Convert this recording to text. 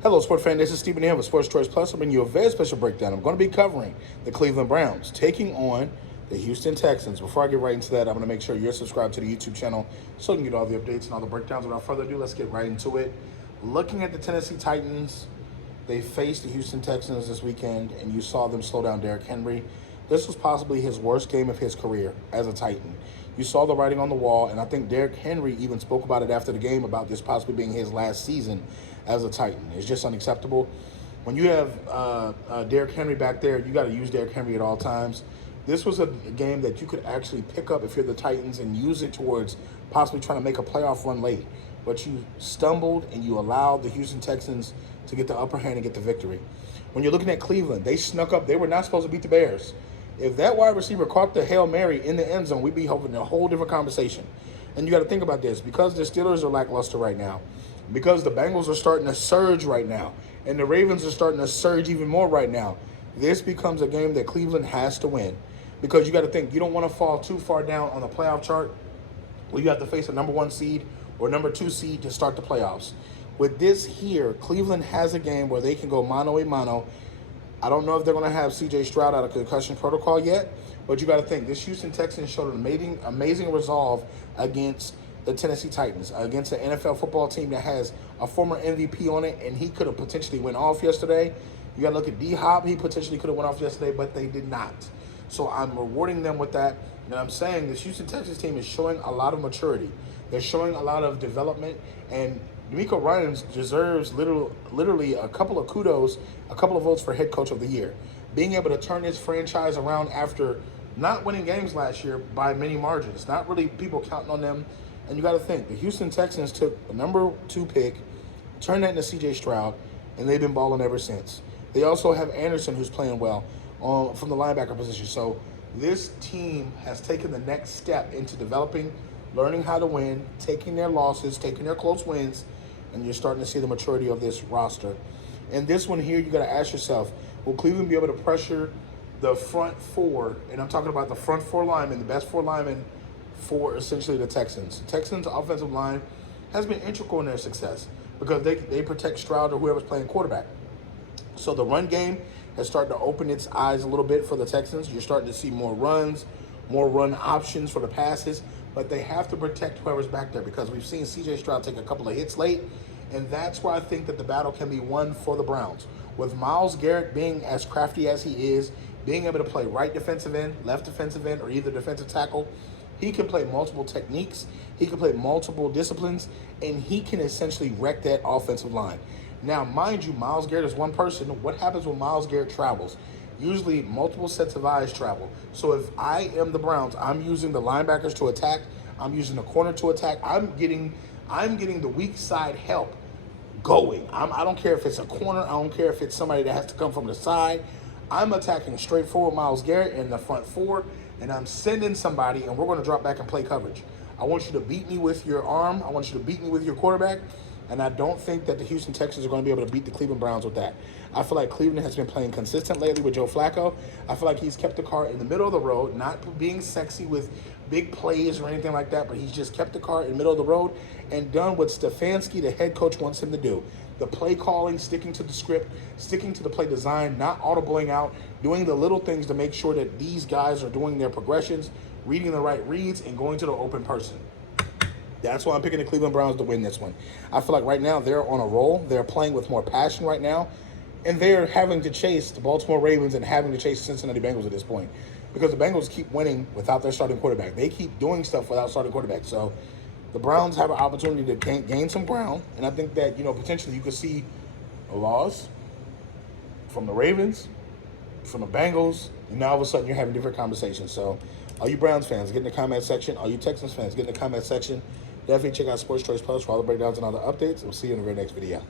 Hello, sport fan. This is Stephen here with Sports Choice Plus. I'm bringing you a very special breakdown. I'm going to be covering the Cleveland Browns taking on the Houston Texans. Before I get right into that, I'm going to make sure you're subscribed to the YouTube channel so you can get all the updates and all the breakdowns. Without further ado, let's get right into it. Looking at the Tennessee Titans, they faced the Houston Texans this weekend, and you saw them slow down Derrick Henry. This was possibly his worst game of his career as a Titan. You saw the writing on the wall, and I think Derrick Henry even spoke about it after the game about this possibly being his last season as a Titan. It's just unacceptable. When you have Derrick Henry back there, you got to use Derrick Henry at all times. This was a game that you could actually pick up if you're the Titans and use it towards possibly trying to make a playoff run late. But you stumbled and you allowed the Houston Texans to get the upper hand and get the victory. When you're looking at Cleveland, they snuck up. They were not supposed to beat the Bears. If that wide receiver caught the Hail Mary in the end zone, we'd be having a whole different conversation. And you got to think about this. Because the Steelers are lackluster right now, because the Bengals are starting to surge right now, and the Ravens are starting to surge even more right now, this becomes a game that Cleveland has to win. Because you got to think, you don't want to fall too far down on the playoff chart where you have to face a number 1 seed or number 2 seed to start the playoffs. With this here, Cleveland has a game where they can go mano a mano. I don't know if they're going to have C.J. Stroud out of concussion protocol yet, but you got to think, this Houston Texans showed an amazing resolve against the Tennessee Titans, against an NFL football team that has a former MVP on it, and he could have potentially went off yesterday. You got to look at D-Hop. He potentially could have went off yesterday, but they did not. So I'm rewarding them with that. And I'm saying this Houston Texans team is showing a lot of maturity. They're showing a lot of development, and D'Amico Ryans deserves literally a couple of kudos, a couple of votes for head coach of the year. Being able to turn his franchise around after not winning games last year by many margins, not really people counting on them. And you got to think, the Houston Texans took a number 2 pick, turned that into C.J. Stroud, and they've been balling ever since. They also have Anderson, who's playing well from the linebacker position. So this team has taken the next step into developing, learning how to win, taking their losses, taking their close wins, and you're starting to see the maturity of this roster. And this one here, you got to ask yourself, will Cleveland be able to pressure the front 4? And I'm talking about the front 4 linemen, the best 4 linemen for essentially the Texans. The Texans' offensive line has been integral in their success because they protect Stroud or whoever's playing quarterback. So the run game has started to open its eyes a little bit for the Texans. You're starting to see more runs, more run options for the passes, but they have to protect whoever's back there because we've seen C.J. Stroud take a couple of hits late, and that's where I think that the battle can be won for the Browns. With Myles Garrett being as crafty as he is, being able to play right defensive end, left defensive end, or either defensive tackle, he can play multiple techniques, he can play multiple disciplines, and he can essentially wreck that offensive line. Now, mind you, Myles Garrett is one person. What happens when Myles Garrett travels? Usually multiple sets of eyes travel. So if I am the Browns, I'm using the linebackers to attack, I'm using the corner to attack, I'm getting the weak side help going. I don't care if it's a corner, I don't care if it's somebody that has to come from the side. I'm attacking straight forward Myles Garrett in the front 4, and I'm sending somebody, and we're going to drop back and play coverage. I want you to beat me with your arm. I want you to beat me with your quarterback. And I don't think that the Houston Texans are going to be able to beat the Cleveland Browns with that. I feel like Cleveland has been playing consistent lately with Joe Flacco. I feel like he's kept the car in the middle of the road, not being sexy with big plays or anything like that, but he's just kept the car in the middle of the road and done what Stefanski, the head coach, wants him to do. The play calling, sticking to the script, sticking to the play design, not audibling out, doing the little things to make sure that these guys are doing their progressions, reading the right reads, and going to the open person. That's why I'm picking the Cleveland Browns to win this one. I feel like right now they're on a roll. They're playing with more passion right now, and they're having to chase the Baltimore Ravens and having to chase the Cincinnati Bengals at this point because the Bengals keep winning without their starting quarterback. They keep doing stuff without starting quarterback. So the Browns have an opportunity to gain some ground, and I think that, potentially you could see a loss from the Ravens, from the Bengals, and now all of a sudden you're having different conversations. So all you Browns fans, get in the comment section. All you Texans fans, get in the comment section. Definitely check out Sports Choice Plus for all the breakdowns and all the updates. We'll see you in the very next video.